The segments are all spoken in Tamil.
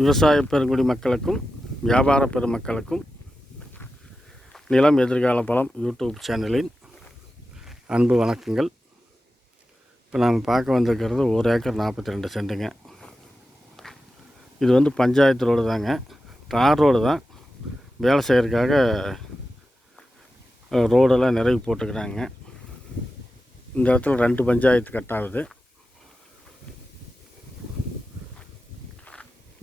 விவசாய பெருங்குடி மக்களுக்கும் வியாபார பெருமக்களுக்கும் நிலம் எதிர்கால பலம் யூடியூப் சேனலின் அன்பு வணக்கங்கள். இப்போ நாம் பார்க்க வந்திருக்கிறது 1 ஏக்கர் 42 சென்ட்டுங்க. இது வந்து பஞ்சாயத்து ரோடு தாங்க, தார் ரோடு தான். வேலை செய்கிறதுக்காக ரோடெல்லாம் நிறைவு போட்டுக்கிறாங்க. இந்த இடத்துல 2 பஞ்சாயத்து கட்டாகுது.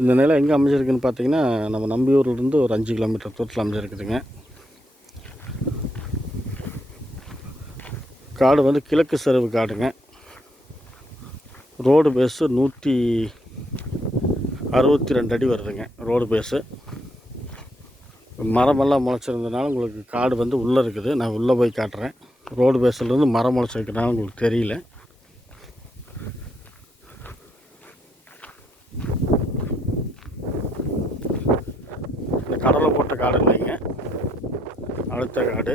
இந்த நிலம் எங்கே அமைஞ்சிருக்குன்னு பார்த்தீங்கன்னா, நம்ம நம்பியூர்லேருந்து ஒரு 5 கிலோமீட்டர் தூரத்தில் அமைஞ்சிருக்குதுங்க. காடு வந்து கிழக்கு செருவு காடுங்க. ரோடு பேஸு 162 அடி வருதுங்க. ரோடு பேஸு மரமெல்லாம் முளைச்சிருந்ததுனால உங்களுக்கு காடு வந்து உள்ளே இருக்குது. நான் உள்ளே போய் காட்டுறேன். ரோடு பேஸ்லேருந்து மரம் முளைச்சிருக்கிறதுனால உங்களுக்கு தெரியல. கடலை போட்ட காடு இல்லைங்க, அடுத்த காடு.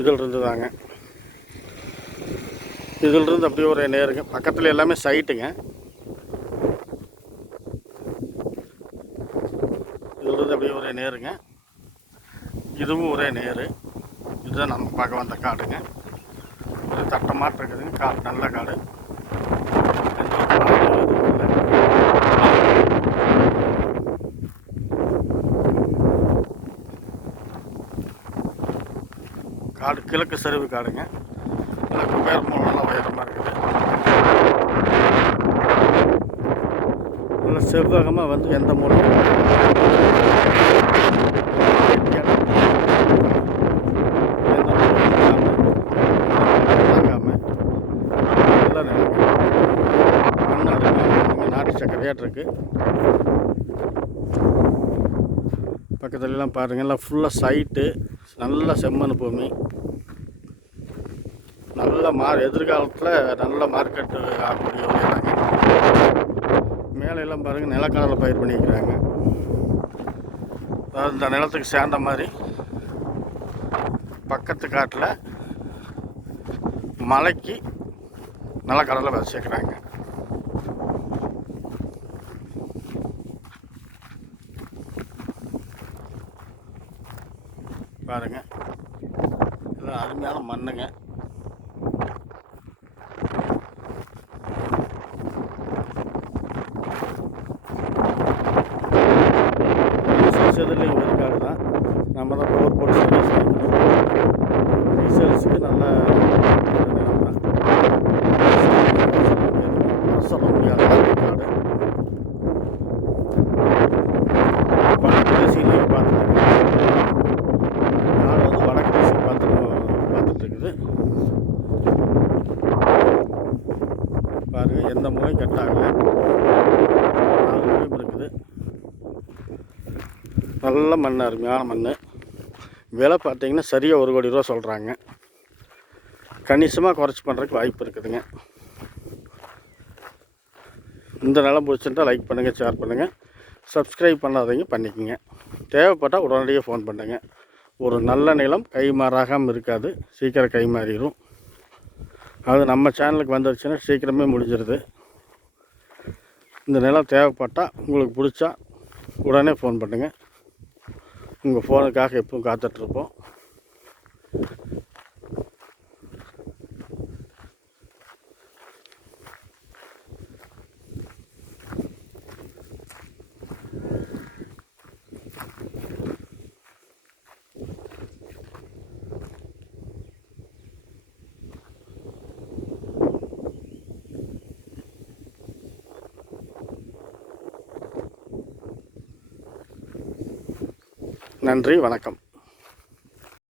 இதிலிருந்து தாங்க, இதிலிருந்து அப்படியே ஒரு நேருங்க. பக்கத்தில் எல்லாமே சைட்டுங்க. இதிலிருந்து அப்படியே ஒரே நேருங்க. இதுவும் ஒரே நேரு. இதுதான் நம்ம பார்க்க வந்த காடுங்க. ஒரு தட்டமாட்டு இருக்குதுங்க. காடு நல்ல காடு. காடு கிழக்கு சரிவு காடுங்க. கிழக்கு பேர் மூலம் உயரமாக இருக்குது. நல்ல செவ்வகமாக வந்து எந்த மூலம் நாட்டு சக்கரையாட்டு இருக்குது. பக்கத்துலலாம் பாருங்கள், எல்லாம் ஃபுல்லாக சைட்டு, நல்ல செம்மண் பூமி. நல்ல எதிர்காலத்தில் நல்ல மார்க்கெட்டு ஆகக்கூடிய ஒரு இடங்க. மேலையெல்லாம் பாருங்கள், நிலக்கடலை பயிர் பண்ணிக்கிறாங்க. அதாவது இந்த நிலத்துக்கு சேர்ந்த மாதிரி பக்கத்து காட்டில் மலைக்கு நிலக்கடலை விதைச்சிக்கிறாங்க. பாருங்க, இதெல்லாம் அருமையான மண்ணுங்க. செதிலையும் ஒரு காடு தான். நம்ம தான் போர் போட்டு ரீசேல்ஸுக்கு நல்ல நிலம் தான். சொல்ல முடியாத காடு. வடக்கு திசையிலையும் பார்த்துட்டு காடு வந்து வடக்கு திசை பார்த்துட்டு இருக்குது. பாருங்கள், எந்த முறையும் கட் ஆகலை. 4 முறையும் இருக்குது. நல்ல மண், அருமையான மண். விலை பார்த்தீங்கன்னா சரியாக 1 கோடி ரூபா சொல்கிறாங்க. கணிசமாக குறைச்சி பண்ணுறதுக்கு வாய்ப்பு இருக்குதுங்க. இந்த நிலம் பிடிச்சிருந்தால் லைக் பண்ணுங்கள், ஷேர் பண்ணுங்கள், சப்ஸ்கிரைப் பண்ணாதீங்க பண்ணிக்கோங்க. தேவைப்பட்டால் உடனடியாக ஃபோன் பண்ணுங்க. ஒரு நல்ல நிலம் கைமாறாகாமல் இருக்காது, சீக்கிரம் கைமாறிடும். அது நம்ம சேனலுக்கு வந்துருச்சுன்னா சீக்கிரமே முடிஞ்சிருது. இந்த நிலம் தேவைப்பட்டால் உங்களுக்கு பிடிச்சா உடனே ஃபோன் பண்ணுங்கள். உங்கள் ஃபோனுக்காக எப்பவும் காத்துட்ருப்போம். நன்றி, வணக்கம்.